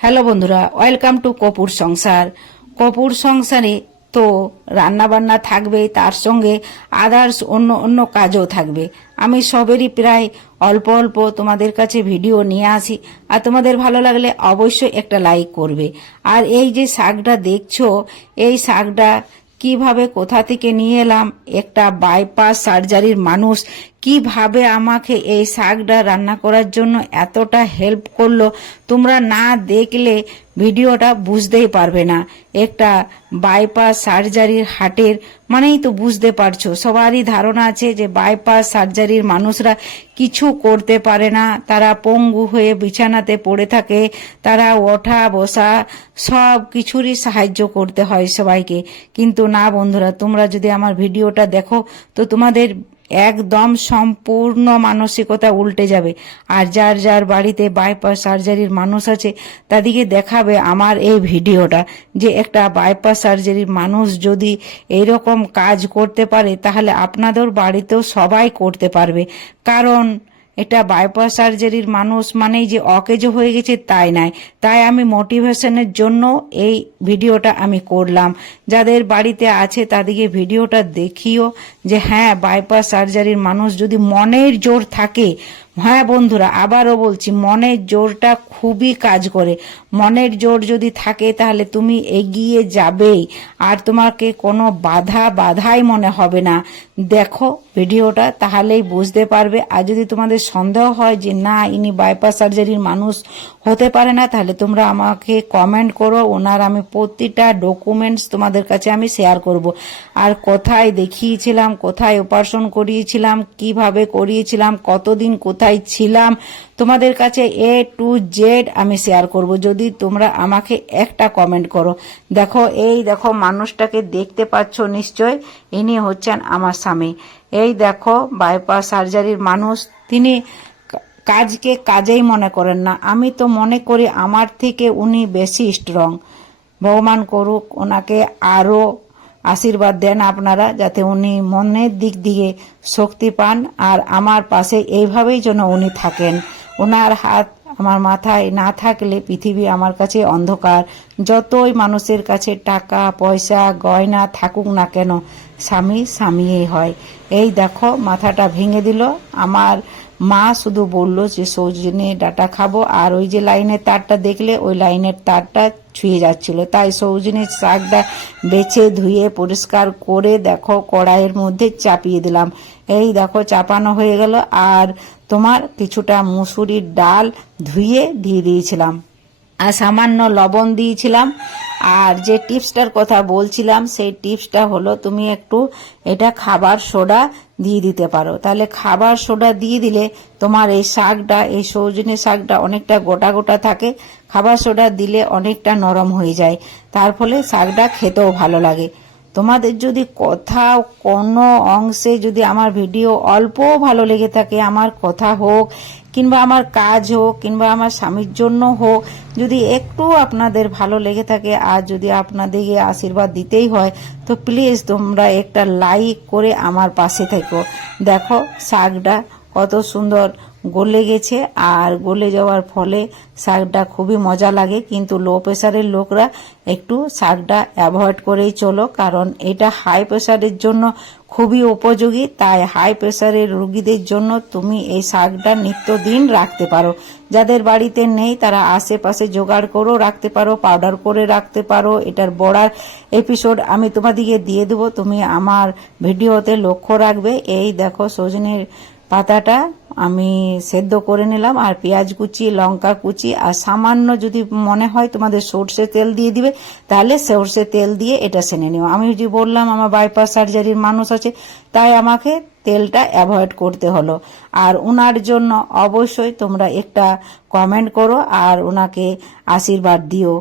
Hello বন্ধুরা, welcome to Kapoor সংসার। কপুর সংসারে তো রান্না বান্না থাকবে, তার সঙ্গে আদার্স অন্য অন্য কাজও থাকবে। আমি সবেরই প্রায় অল্প অল্প তোমাদের কাছে ভিডিও নিয়ে আসি, আর তোমাদের ভালো লাগলে অবশ্যই একটা লাইক করবে। আর এই যে শাকটা দেখছো, এই শাকটা কিভাবে কোথা থেকে নিয়ে এলাম, একটা বাইপাস সার্জারির মানুষ কিভাবে আমাকে এই শাকটা রান্না করার জন্য এতটা হেল্প করলো, তোমরা না দেখলে ভিডিওটা বুঝতেই পারবে না। একটা বাইপাস সার্জারির হার্টের মানেই তো বুঝতে পারছো, সবারই ধারণা আছে যে বাইপাস সার্জারির মানুষরা কিছু করতে পারে না, তারা পঙ্গু হয়ে বিছানাতে পড়ে থাকে, তারা ওঠা বসা সব কিছুরই সাহায্য করতে হয় সবাইকে। কিন্তু না বন্ধুরা, তোমরা যদি আমার ভিডিওটা দেখো তো তোমাদের একদম সম্পূর্ণ মানসিকতা উল্টে যাবে। আর যার যার বাড়িতে বাইপাস সার্জারির মানুষ আছে তাদেরকে দেখাবে আমার এই ভিডিওটা, যে একটা বাইপাস সার্জারির মানুষ যদি এইরকম কাজ করতে পারে তাহলে আপনাদের বাড়িতেও সবাই করতে পারবে। কারণ এটা বাইপাস সার্জারির মানুষ মানেই যে অকেজো হয়ে গেছে তাই নয়। তাই আমি মোটিভেশনের জন্য এই ভিডিওটা আমি করলাম। যাদের বাড়িতে আছে তাদেরকে ভিডিওটা দেখিও যে হ্যাঁ, বাইপাস সার্জারির মানুষ যদি মনের জোর থাকে, হ্যাঁ বন্ধুরা আবারও বলছি, মনের জোরটা খুবই কাজ করে। মনের জোর যদি থাকে তাহলে তুমি এগিয়ে যাবেই, আর তোমাকে কোনো বাধাই মনে হবে না। দেখো ভিডিওটা, তাহলেই বুঝতে পারবে। আর যদি তোমাদের সন্দেহ হয় যে না ইনি বাইপাস সার্জারির মানুষ হতে পারে না, তাহলে তোমরা আমাকে কমেন্ট করো, ওনার আমি প্রতিটা ডকুমেন্টস তোমাদের কাছে আমি শেয়ার করব। আর কোথায় দেখিয়েছিলাম, কোথায় অপারেশন করিয়েছিলাম, কিভাবে করিয়েছিলাম, কতদিন কোথায় ছিলাম, তোমাদের কাছে A to Z আমি শেয়ার করব যদি তোমরা আমাকে একটা কমেন্ট করো। দেখো, এই দেখো মানুষটাকে দেখতে পাচ্ছ নিশ্চয়, ইনি হচ্ছেন আমার স্বামী। এই দেখো বাইপাস সার্জারির মানুষ, তিনি কাজকে কাজেই মনে করেন না। আমি তো মনে করি আমার থেকে উনি বেশি স্ট্রং। ভগবান করুক ওনাকে আরও আশীর্বাদ দেন আপনারা, যাতে উনি মনের দিক দিয়ে শক্তি পান, আর আমার পাশে এইভাবেই যেন উনি থাকেন। ওনার হাত আমার মাথায় না থাকলে পৃথিবী আমার কাছে অন্ধকার। যতই মানুষের কাছে টাকা পয়সা গয়না থাকুক না কেন, স্বামী স্বামীই হয়। এই দেখো মাথাটা ভেঙে দিল। আমার মা শুধু বললো যে সজনে ডাঁটা খাবো, আর ওই যে লাইনের তারটা দেখলে ওই লাইনের তারটা ছুঁয়ে যাচ্ছিল, তাই সজনে শাকটা বেছে ধুয়ে পরিষ্কার করে দেখো কড়াইয়ের মধ্যে চাপিয়ে দিলাম। এই দেখো চাপানো হয়ে গেল। আর তোমার কিছুটা মুসুরির ডাল ধুয়ে দিয়ে দিয়েছিলাম, আর সামান্য লবণ দিয়েছিলাম। আর যে টিপসটার কথা বলছিলাম সেই টিপসটা হলো, তুমি একটু এটা খাবার সোডা দিয়ে দিতে পারো। তাহলে খাবার সোডা দিয়ে দিলে তোমার এই শাকটা, এই সজনে শাকটা অনেকটা গোটা গোটা থাকে, খাবার সোডা দিলে অনেকটা নরম হয়ে যায়, তার ফলে শাকটা খেতেও ভালো লাগে। তোমাদের যদি কোথাও কোনো অংশে যদি আমার ভিডিও অল্প ভালো লেগে থাকে, আমার কথা হোক কিংবা আমার কাজ হোক কিংবা আমার স্বামীর জন্য হোক, যদি একটু আপনাদের ভালো লেগে থাকে, আর যদি আপনাদেরকে আশীর্বাদ দিতেই হয়, তো প্লিজ তোমরা একটা লাইক করে আমার পাশে থেকো। দেখো শাকটা কত সুন্দর গলে গেছে, আর গলে যাওয়ার ফলে শাকটা খুবই মজা লাগে। কিন্তু লো প্রেশারের লোকরা একটু শাকটা অ্যাভয়েড করেই চলো, কারণ এটা হাই প্রেশারের জন্য খুবই উপযোগী। তাই হাই প্রেশারের রোগীদের জন্য তুমি এই শাকটা নিত্যদিন রাখতে পারো। যাদের বাড়িতে নেই তারা আশেপাশে জোগাড় করেও রাখতে পারো, পাউডার করে রাখতে পারো। এটার বড়ার এপিসোড আমি তোমাদিকে দিয়ে দেবো, তুমি আমার ভিডিওতে লক্ষ্য রাখবে। এই দেখো সজনের পাতাটা আমি সেদ্ধ করে নিলাম, আর পেঁয়াজ কুচি, লঙ্কা কুচি, আর সামান্য যদি মনে হয় তোমাদের সর্ষে তেল দিয়ে দিবে, তাহলে সর্ষে তেল দিয়ে এটা সেনে নিও। আমি যে বললাম আমার বাইপাস সার্জারির মানুষ আছে, তাই আমাকে তেলটা অ্যাভয়েড করতে হলো। আর ওনার জন্য অবশ্যই তোমরা একটা কমেন্ট করো, আর ওনাকে আশীর্বাদ দিও।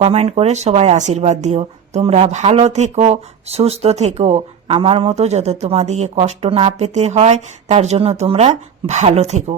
কমেন্ট করে সবাই আশীর্বাদ দিও। তোমরা ভালো থেকো, সুস্থ থেকো, আমার মতো যাতে তোমাদেরকে কষ্ট না পেতে হয়, তার জন্য তোমরা ভালো থেকো।